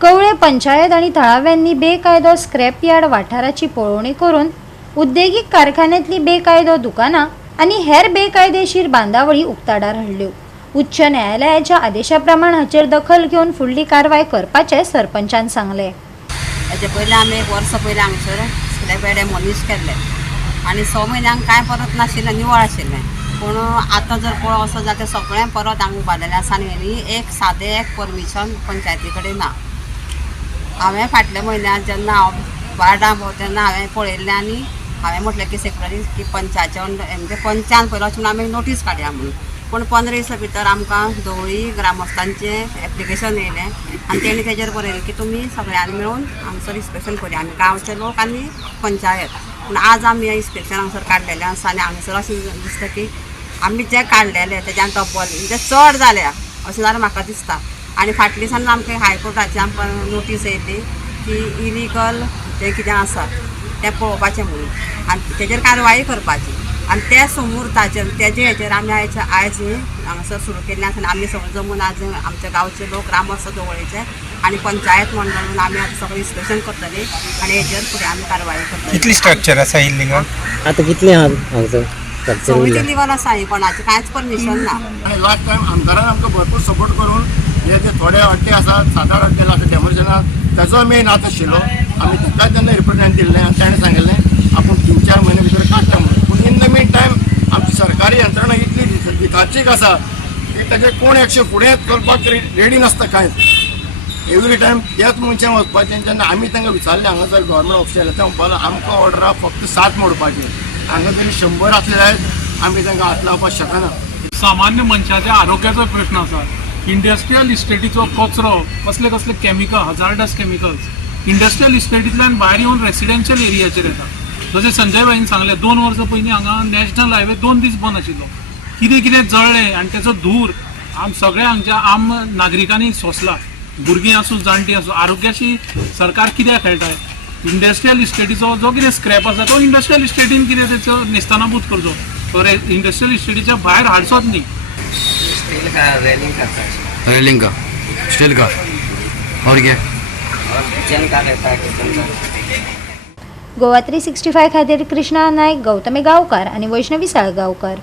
कवळे पंचायत आणि थळाव्यांनी बेकायदो स्क्रॅप यार्ड वाठाराची पळोवणी करून उद्देगीक कारखान्यांतली बेकायदो दुकानां आनी हेर बेकायदेशीर बांदावळी उक्ताडार हाडल्यो। उच्च न्यायालयाच्या आदेशाप्रमाण हाचेर दखल घेवन फुडली कारवाय करपाचे सरपंचान सांगले। हेजे पयलीं आमी एक वर्स पयलीं हांगसर स्क्रॅप यार्ड मॉनिश केल्ले आनी 6 म्हयन्यांक कांय परत नाशिल्लें, निवळ आशिल्लें। पूण आतां जर पळोवप वचत जाल्यार तें सगळें परत हांगा उबारलेलें आसा आनी हेणी एक सादें परमिशन पंचायती कडेन ना। हांवें फाटल्या म्हयन्यांत जेन्ना हांव वार्डां तेन्ना हांवें पळयल्लें आनी हांवें म्हटलें की सेक्रेटरी की पंचायतच्या म्हणजे पंचान पयलो म्हणून आमी नोटीस काडया म्हणून। पूण 15 दिसां भितर आमकां धवळी ग्रामस्थांचें एप्लिकेशन येयलें आनी तेणी तेजेर बरयलें की तुमी सगळ्यांनी मेळून हांगसर इन्स्पेक्शन करुया, आमी गांवचे लोक आनी पंचायत। पूण आज आमी इन्स्पेक्शन हांगसर काडलेलें आसा आनी हांगसर अशें दिसता की आमी जें काडलेलें तेज्यान डबल म्हणजे चड जाल्या अशें जाल्यार म्हाका दिसता। आनी फाटल्या दिसांनी आमकां हायकोर्टाची आमकां नोटीस येयली की इलिगल जें कितें आसा तें पळोवपाचें म्हणून आनी तेजेर कारवाय करपाची। आनी त्या मुहूर्ताचेर तेजे हेचेर आमी आयज हांगासर सुरू केल्लें आसा। आमी सगळे जमून आज आमचे गांवचे लोक ग्रामस्थ जवळचे आनी पंचायत मंडळ म्हणून आमी आतां सगळें इन्स्पेक्शन करतलीं आनी हेचेर फुडें आमी कारवाय करतलीं। कितली स्ट्रक्चर आसा इल्लीगल? आता कितले हांगसर सगळी लेवल आसा, कोणाचें कांयच परमिशन ना। आणि लास्ट टायम आमदारान आमकां भरपूर सपोर्ट करून हे जे थोडे अड्डे आसात 7-8 अड्डे आसा डेमोलिशनाक ताचो मेन हात आशिल्लो। आमी ताका तेन्ना रिप्रेझेंट दिल्लें आनी ताणें सांगिल्लें आपूण 3-4 म्हयने भितर काडटा म्हणून। पूण इन द मीन टायम आमची सरकारी यंत्रणा इतली भिताचीक आसा की ताजेर कोण एक्शन फुडें करपाक रेडी नासता कांयच। एवरी टायम त्याच मनशान वचपाचें। जेन्ना आमी तांकां विचारलें हांगासर गव्हर्मेंट ऑफिशियल ते म्हणपाक लागलो आमकां ऑर्डर आहा फक्त 7 मोडपाचे, हांगा तरी 100 आसले जायत आमी तांकां हात लावपाक शकना। सामान्य मनशाच्या आरोग्याचो प्रश्न आसा। इंडस्ट्रियल इस्टेटीचो कचरो, कसले कसले केमिकल, हजार्डस केमिकल्स इंडस्ट्रियल इस्टेटींतल्यान भायर येवन रेसिडेन्शियल एरियाचेर येता। जशें संजय भाईन सांगलें 2 वर्सां पयलीं हांगा नॅशनल हायवे 2 दीस बंद आशिल्लो। कितें कितें जळ्ळें आनी तेचो धूर सगळ्या हांगच्या आम नागरिकांनी सोंसला। भुरगीं आसूं जाणटी आसूं, आरोग्याशी सरकार कित्याक खेळटाय? इंडस्ट्रियल इस्टेटीचो जो कितें स्क्रॅप आसा तो इंडस्ट्रियल इस्टेटीन कितें तेचो नेस्तानाबूत करचो, तो इंडस्ट्रियल इस्टेटीच्या भायर हाडचोच न्ही। स्टील का रेलिंग करता है, रेलिंग का स्टील का और क्या और किचन का रहता है, किचन का। गोवा 365 खातीर कृष्णा नायक, गौतमी गांवकार आनी वैष्णवी साळगांवकर।